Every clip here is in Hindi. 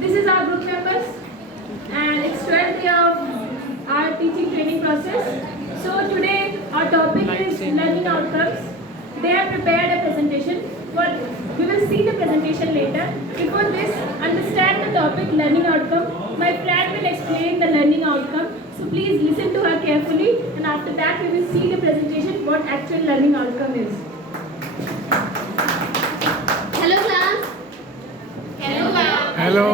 This is our group members and it's 12th year of our teaching training process. So today our topic is learning outcomes. They have prepared a presentation. We will see the presentation later. Before this, understand the topic learning outcome. My friend will explain the learning outcome. So please listen to her carefully, and after that we will see the presentation what actual learning outcome is. Hello class. Hello ma'am. Hello.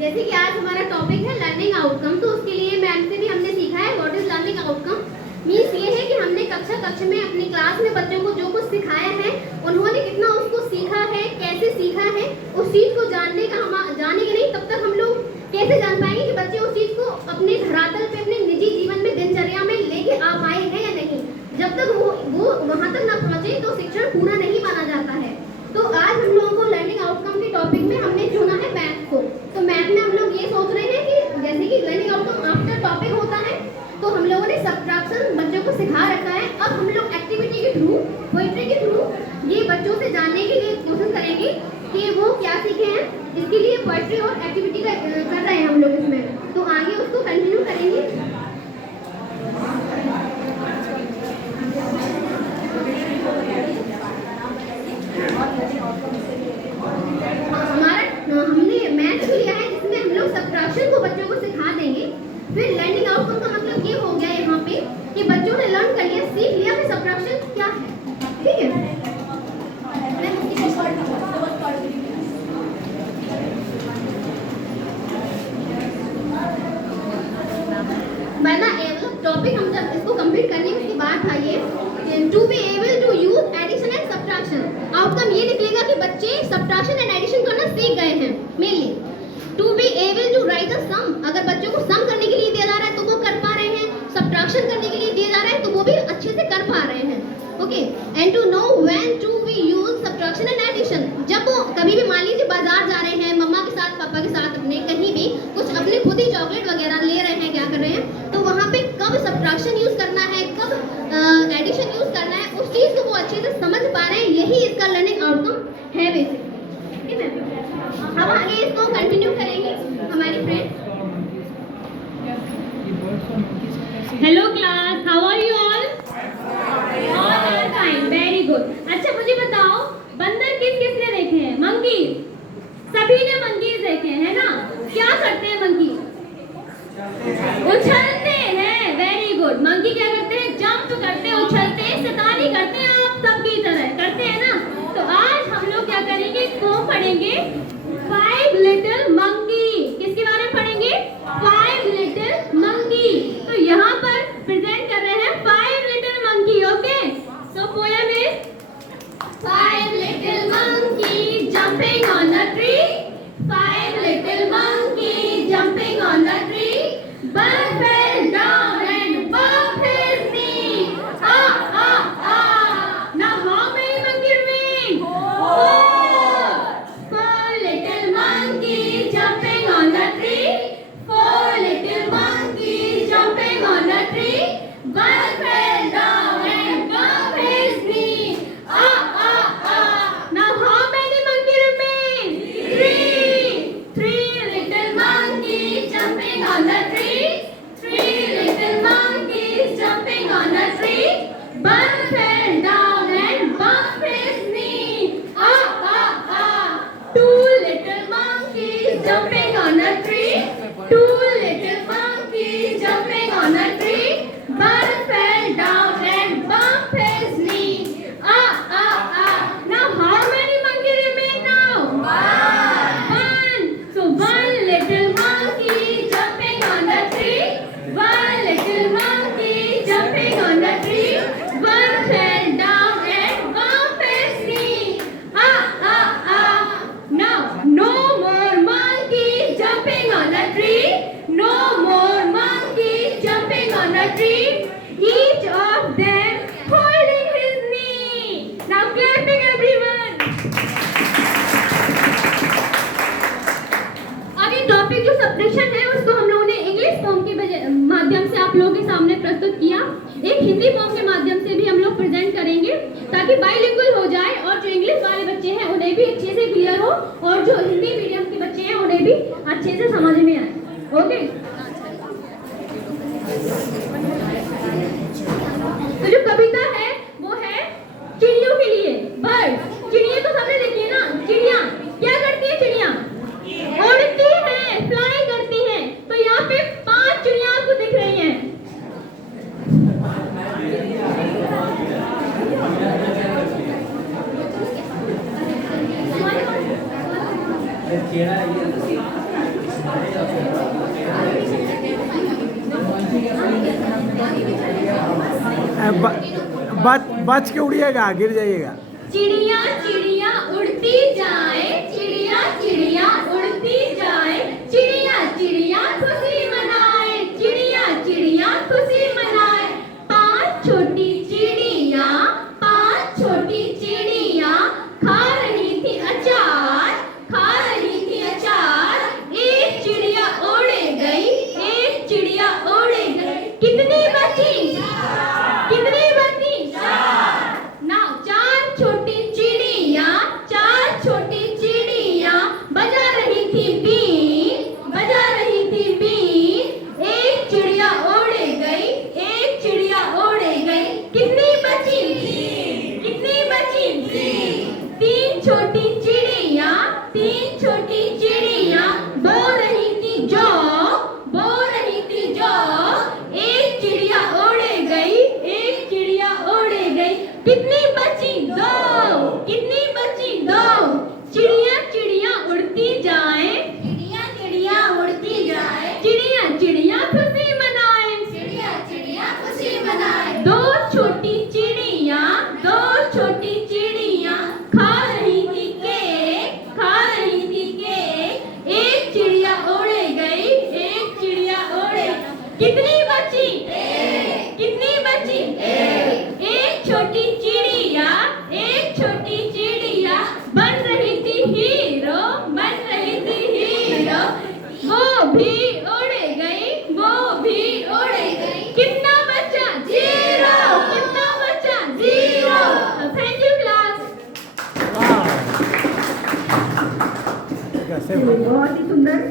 जैसे कि आज हमारा टॉपिक है लर्निंग आउटकम, तो उसके लिए मैम से भी हमने सीखा है what is learning outcome. Means ये है कि हमने कक्षा में अपनी क्लास में बच्चों को जो कुछ सिखाया है, उन्होंने कितना उसको सीखा है, कैसे सीखा है, उस चीज़ को जानने का जानेंगे नहीं तब तक हम लोग कैसे जान पाएंगे कि बच्चे उस चीज़ को अपने धरातल पे अपने निजी जीवन में दिनचर्या में लेके आ पाए हैं या नहीं। जब तक वो वहाँ तक ना पहुँचे तो शिक्षण पूरा नहीं माना जाता है। तो आज हम लोगों को लर्निंग आउटकम के टॉपिक में हमने चुना है मैथ को। तो मैथ में हम लोग ये सोच रहे हैं कि जैसे कि लर्निंग आउटकम आफ्टर टॉपिक होता है, तो हम लोगों ने सब्ट्रैक्शन बच्चों को सिखा रखा है। अब हम लोग एक्टिविटी के थ्रू, पोएट्री के थ्रू ये बच्चों से जानने के लिए कोशिश करेंगे कि वो क्या सीखे हैं। इसके लिए पोएट्री और एक्टिविटी कर रहे हैं हम लोग इसमें, तो आगे उसको कंटिन्यू करेंगे। हमने मैथ को लिया है जिसमें हम लोग सब्ट्रैक्शन को बच्चों को सिखा देंगे। फिर लर्निंग आउटकम का मतलब ये हो गया यहाँ पे कि बच्चों ने लर्न कर लिया, सीख लिया कि सब्ट्रैक्शन क्या है। ठीक है, वरना टॉपिक हम जब इसको कंप्लीट करने की बात आई है, to be able to use addition and subtraction. Outcome ये निकलेगा कि बच्चे सब्ट्रैक्शन एंड एडिशन करना सीख गए हैं mainly. To be able to write a sum, अगर बच्चों को सम करने के लिए दिया जा रहा है तो वो कर पा रहे हैं, सब्ट्रैक्शन करने के लिए दिया जा रहा है तो वो भी अच्छे से कर पा रहे हैं। Okay, and to know when to we use subtraction and addition. जब वो कभी भी मान लीजिए बाजार जा रहे हैं मम्मा के साथ, पापा के साथ, अपने कहीं भी कुछ अपने खुद ही चॉकलेट वगैरह ले रहे हैं, क्या कर रहे हैं, तो वहाँ पे कब सब्ट्रैक्शन यूज करना है, कब एडिशन यूज करना है, उस चीज को वो अच्छे से समझ पा रहे हैं। यही इसका लर्निंग आउटकम है बेसिक। ठीक है, हम आगे इसको कंटिन्यू करेंगे। हमारी friend, hello class, how are you all? All are fine, very good. अच्छा मुझे बताओ, बंदर किसने देखे हैं? मंकी। सभी ने मंकीज देखे हैं ना? क्या करते हैं मंकी? उछलते हैं। Very good. मंकी क्या करते हैं? जंप करते हैं, उछलते हैं, शैतानी करते हैं, आप सबकी तरह करते हैं ना? तो आज हम लोग क्या करेंगे, इसको पढ़ेंगे 5 लिटिल मंकी। किसके बारे में पढ़ेंगे? 5 लिटिल मंकी। तो यहाँ पर प्रेजेंट कर रहे हैं 5 little monkey. Okay, so poem is 5 little monkey jumping on a tree. 5 little monkey jumping on a tree. One fell down and bumped his knee. Ah ah ah. Now how many monkey remain? 4. 4 little monkey jumping on a tree. 4 little monkey jumping on a tree. One fell down and bumped his knee. Ah ah ah. Now how many monkey remain? 3. 3 little monkeys jumping on the tree. 3 little monkeys jumping on the tree. One fell down and bumped his knee. Ah ah ah. 2 little monkeys jumping on a tree. 2 little monkeys jumping on a tree. One fell down and bumped his knee. Ah ah ah. Now how many monkey remain now? 1. So 1 little monkey jumping on the tree. 1 little monkey jumping on the tree. One fell down and bumped his knee. Ah ah ah. Now no more monkeys jumping भी अच्छे से क्लियर हो और जो हिंदी मीडियम के बच्चे हैं उन्हें भी अच्छे से समझ में आए। ओके, तो जो कविता है वो है चिड़ियों के लिए, बर्ड। चिड़िया तो सबने देखी है ना, चिड़िया क्या करती है? चिड़िया उड़ती है, फ्लाई करती है। तो यहाँ पे 5 चिड़िया आपको दिख रही हैं। बच के उड़िएगा, गिर जाइएगा। चिड़िया चिड़िया उड़ती जाए, चिड़िया चिड़िया उड़ती जाए, चिड़िया चिड़िया खुशी मनाए, चिड़िया चिड़िया खुशी मनाए। 5 छोटी चिड़िया, 5 छोटी चिड़िया खा रही थी अचार, खा रही थी अचार। एक चिड़िया उड़ गई, एक चिड़िया उड़ गई। कितनी बची? कितनी बची? नाउ 4 छोटी चिड़िया, 4 छोटी चिड़िया बजा रही थी बीन, बजा रही थी बीन। एक चिड़िया उड़ गई, एक चिड़िया उड़ गई। कितनी बची? कितनी बची? 3 छोटी चिड़िया, 3 छोटी चिड़िया बो रही थी जौ, बो रही थी जौ। एक चिड़िया उड़ गई, एक चिड़िया उड़ गई। कितनी बची? 2। कितनी बची? 2। चिड़िया चिड़िया उड़ती जाए, चिड़िया चिड़िया उड़ती जाए, चिड़िया चिड़िया खुशी मनाए, चिड़िया चिड़िया खुशी मनाए। 2 छोटी चिड़िया, 2 छोटी चिड़िया खा रही थी केक, खा रही थी केक। एक चिड़िया उड़ गई, एक चिड़िया उड़ गई। कितनी बची? कितनी बची? एक छोटी चिड़िया, एक छोटी चिड़िया बन रही थी हीरो, बन रही थी हीरो। वो भी उड़ गई, वो भी उड़ गई। कितना बचा? 0। कितना बचा? 0। Thank you class. कैसे बहुत ही सुंदर।